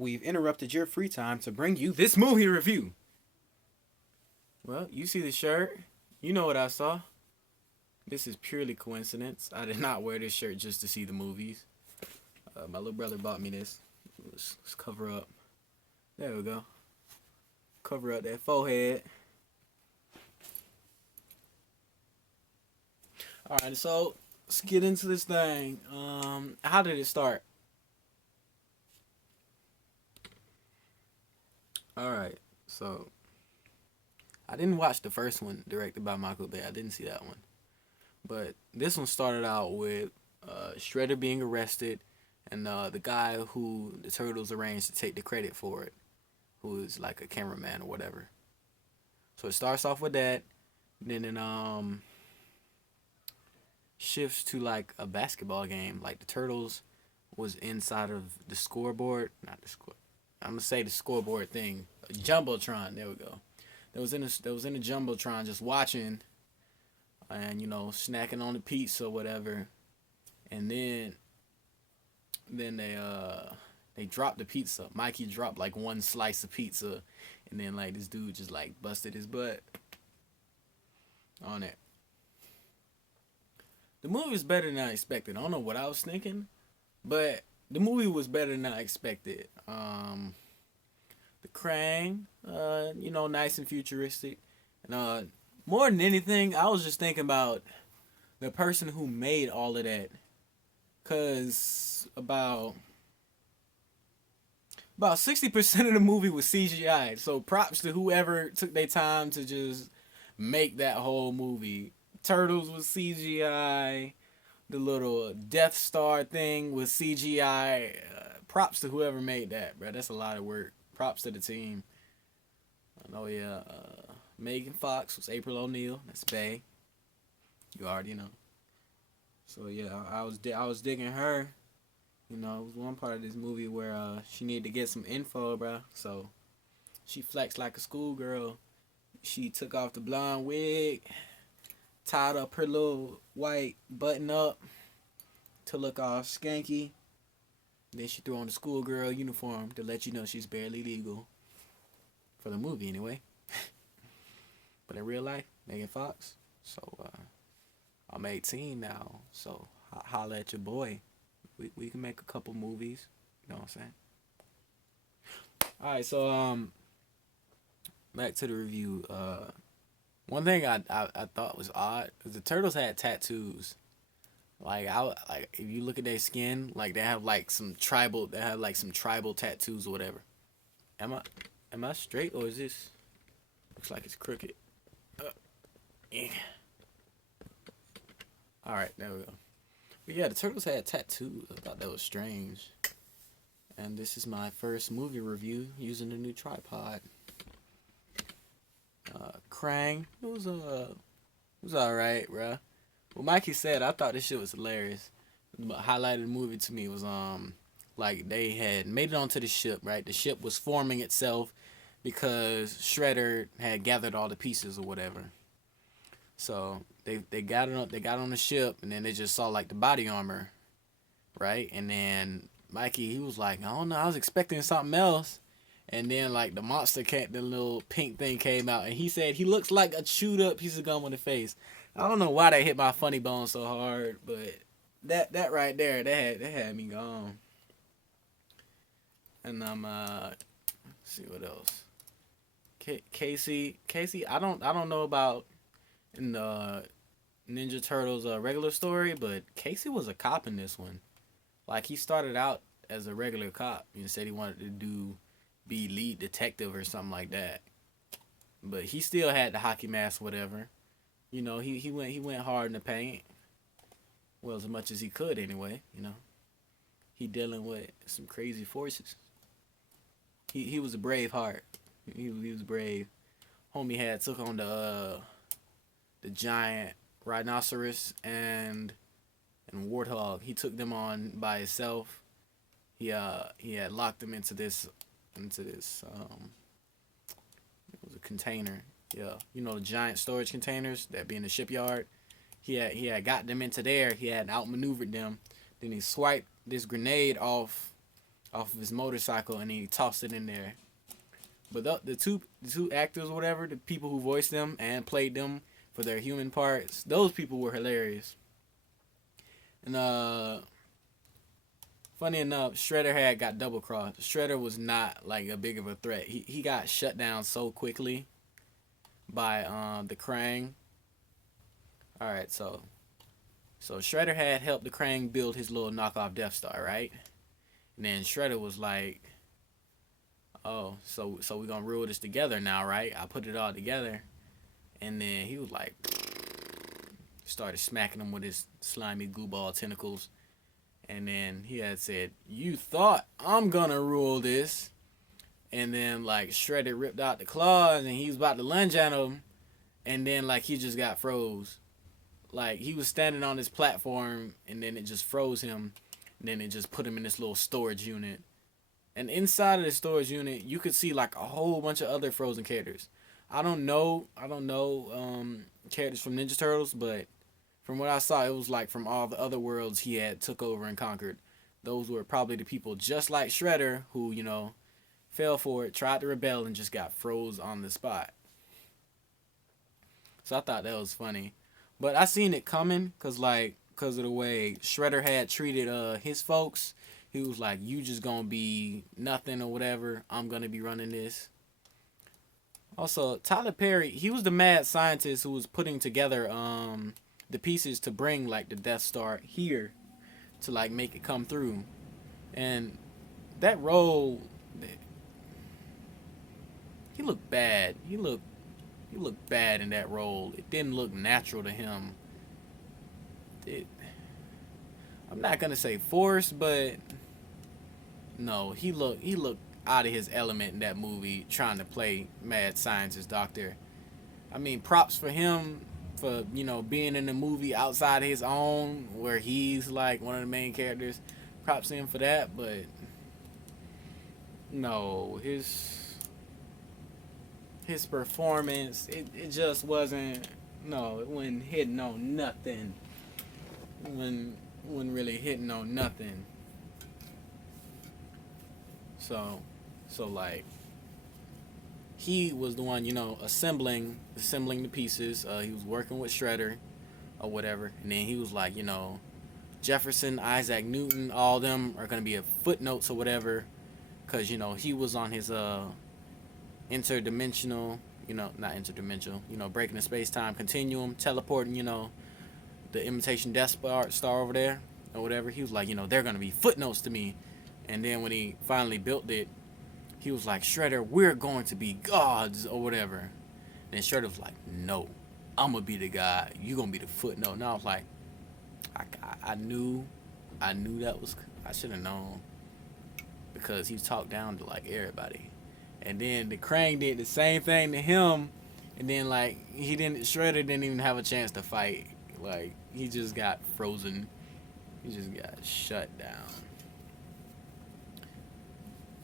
we've interrupted your free time to bring you this movie review. Well, you see the shirt. You know what I saw. This is purely coincidence. I did not wear this shirt just to see the movies. My little brother bought me this. Let's cover up. There we go. Cover up that forehead. Alright, so let's get into this thing. How did it start? Alright, so I didn't watch the first one directed by Michael Bay. I didn't see that one. But this one started out with Shredder being arrested and the guy who the Turtles arranged to take the credit for it, who is like a cameraman or whatever. So it starts off with that, then it shifts to like a basketball game. Like the Turtles was inside of the scoreboard, not the score. I'm gonna say the scoreboard thing, jumbotron. There we go. That was in the jumbotron, just watching, and snacking on the pizza or whatever, and then they dropped the pizza. Mikey dropped like one slice of pizza, and then like this dude just like busted his butt on it. The movie was better than I expected. I don't know what I was thinking, but the movie was better than I expected. The Krang, nice and futuristic. And more than anything, I was just thinking about the person who made all of that. Cause about 60% of the movie was CGI. So props to whoever took their time to just make that whole movie. Turtles was CGI. The little Death Star thing was CGI. Props to whoever made that, bro. That's a lot of work. Props to the team. Oh yeah, Megan Fox was April O'Neil. That's Bay. You already know. So yeah, I was digging her. It was one part of this movie where she needed to get some info, bro. So she flexed like a schoolgirl. She took off the blonde wig, tied up her little white button up to look all skanky. Then she threw on the schoolgirl uniform to let you know she's barely legal. For the movie, anyway. But in real life, Megan Fox. So, I'm 18 now. So, holla at your boy. We can make a couple movies. You know what I'm saying? Alright, so, back to the review. One thing I thought was odd is the Turtles had tattoos. Like if you look at their skin, like they have like some tribal tattoos or whatever. Am I straight or is this looks like it's crooked? Yeah. All right, there we go. But yeah, the Turtles had tattoos. I thought that was strange. And this is my first movie review using the new tripod. Krang, it was all right, bruh. Well, Mikey said I thought this shit was hilarious. But highlighted the movie to me was like they had made it onto the ship, right? The ship was forming itself because Shredder had gathered all the pieces or whatever. So they got on the ship and then they just saw like the body armor, right? And then Mikey, he was like, I don't know, I was expecting something else. And then like the the little pink thing came out and he said he looks like a chewed up piece of gum on the face. I don't know why that hit my funny bone so hard, but that right there, that had me gone. And let's see what else. Casey, I don't know about in the Ninja Turtles regular story, but Casey was a cop in this one. Like he started out as a regular cop and said he wanted to be lead detective or something like that. But he still had the hockey mask, whatever. He went hard in the paint. Well, as much as he could anyway. He dealing with some crazy forces. He was a brave heart. He was brave. Homie had took on the giant rhinoceros and warthog. He took them on by himself. He had locked them into this it was a container. Yeah, the giant storage containers that be in the shipyard. He had got them into there. He had outmaneuvered them. Then he swiped this grenade off off of his motorcycle, and he tossed it in there. But the two actors, or whatever, the people who voiced them and played them for their human parts, those people were hilarious. And funny enough, Shredder had got double crossed. Shredder was not like a big of a threat. He got shut down so quickly by the Krang. All right, so Shredder had helped the Krang build his little knockoff Death Star, right? And then Shredder was like, "Oh, so we gonna rule this together now, right?" I put it all together, and then he was like, started smacking him with his slimy goo ball tentacles, and then he had said, "You thought I'm gonna rule this," and then like Shredder ripped out the claws, and he was about to lunge at him, and then like he just got froze. Like he was standing on this platform, and then it just froze him, and then it just put him in this little storage unit. And inside of the storage unit, you could see like a whole bunch of other frozen characters. I don't know characters from Ninja Turtles, but from what I saw, it was like from all the other worlds he had took over and conquered. Those were probably the people just like Shredder who, fell for it, tried to rebel, and just got froze on the spot. So I thought that was funny. But I seen it coming cause of the way Shredder had treated his folks. He was like, "You just gonna be nothing or whatever. I'm gonna be running this." Also, Tyler Perry, he was the mad scientist who was putting together the pieces to bring like the Death Star here to like make it come through. And that role, he looked bad. He looked bad in that role. It didn't look natural to him. It, I'm not gonna say forced, but no, he looked out of his element in that movie trying to play mad scientist doctor. I mean, props for him for being in the movie outside his own where he's like one of the main characters. Props to him for that, but no, his performance it just wasn't. No, it wasn't hitting on nothing. When really hitting on nothing. So like he was the one assembling the pieces. He was working with Shredder or whatever, and then he was like, Jefferson, Isaac Newton, all of them are gonna be a footnotes or whatever, because he was on his interdimensional, not interdimensional, breaking the space time continuum, teleporting, the imitation Death Star over there or whatever. He was like, they're gonna be footnotes to me. And then when he finally built it, he was like, "Shredder, we're going to be gods or whatever." And then Shredder was like, "No, I'm gonna be the god. You gonna be the footnote." And I was like, I knew that was, I should have known, because he talked down to like everybody. And then the Krang did the same thing to him, and then like Shredder didn't even have a chance to fight. Like he just got frozen. He just got shut down.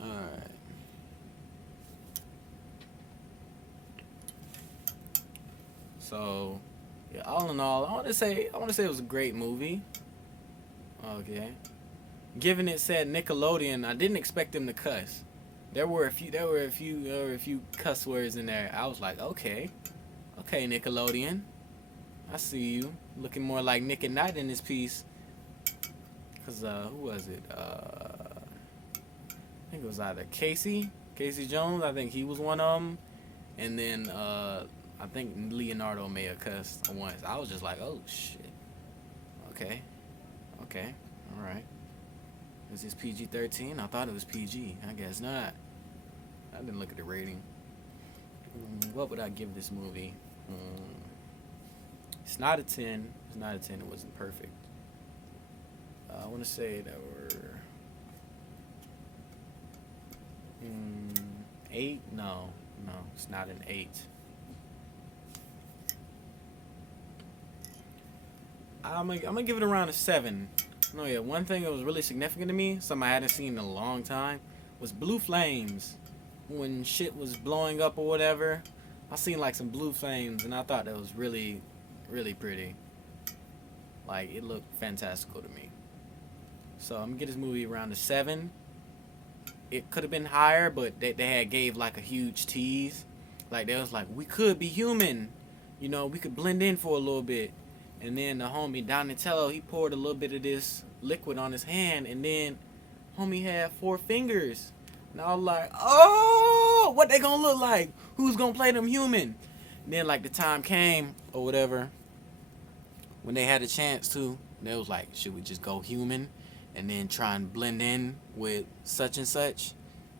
All right. So, yeah, all in all, I want to say it was a great movie. Okay. Given it said Nickelodeon, I didn't expect them to cuss. There were a few cuss words in there. I was like, okay, Nickelodeon, I see you looking more like Nick and Knight in this piece. Cause who was it? I think it was either Casey Jones. I think he was one of them, and then I think Leonardo may have cussed once. I was just like, oh shit. Okay, all right. Is this PG-13? I thought it was PG. I guess not. I didn't look at the rating. What would I give this movie? It's not a 10. It's not a 10. It wasn't perfect. I want to say that were 8. No, it's not an 8. I'm gonna give it around a 7. No, yeah. One thing that was really significant to me, something I hadn't seen in a long time, was blue flames. When shit was blowing up or whatever, I seen like some blue flames, and I thought that was really, really pretty. Like it looked fantastical to me. So I'm gonna get this movie around a 7. it could have been higher, but they had gave like a huge tease. Like they was like, we could be human, you know, we could blend in for a little bit. And then the homie Donatello, he poured a little bit of this liquid on his hand, and then homie had 4 fingers. And I was like, oh, what they gonna look like? Who's gonna play them human? And then like the time came or whatever, when they had a chance to, they was like, should we just go human and then try and blend in with such and such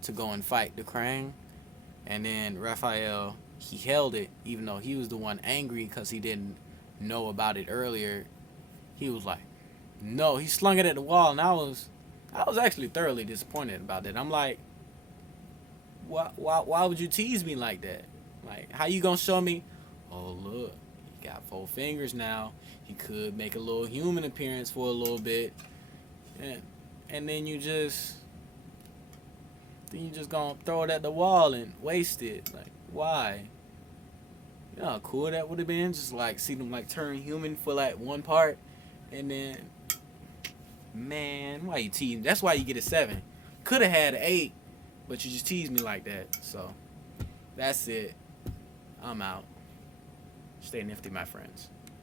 to go and fight the Krang? And then Raphael, he held it, even though he was the one angry because he didn't know about it earlier. He was like, no, he slung it at the wall, and I was actually thoroughly disappointed about that. I'm like, why would you tease me like that? Like, how you gonna show me? Oh look, he got 4 fingers now. He could make a little human appearance for a little bit, and then you just gonna throw it at the wall and waste it. Like, why? You know how cool that would have been? Just like see them like turn human for like one part, and then, man, why you tease me? That's why you get a 7. Could have had an 8, but you just teased me like that. So that's it. I'm out. Stay nifty, my friends.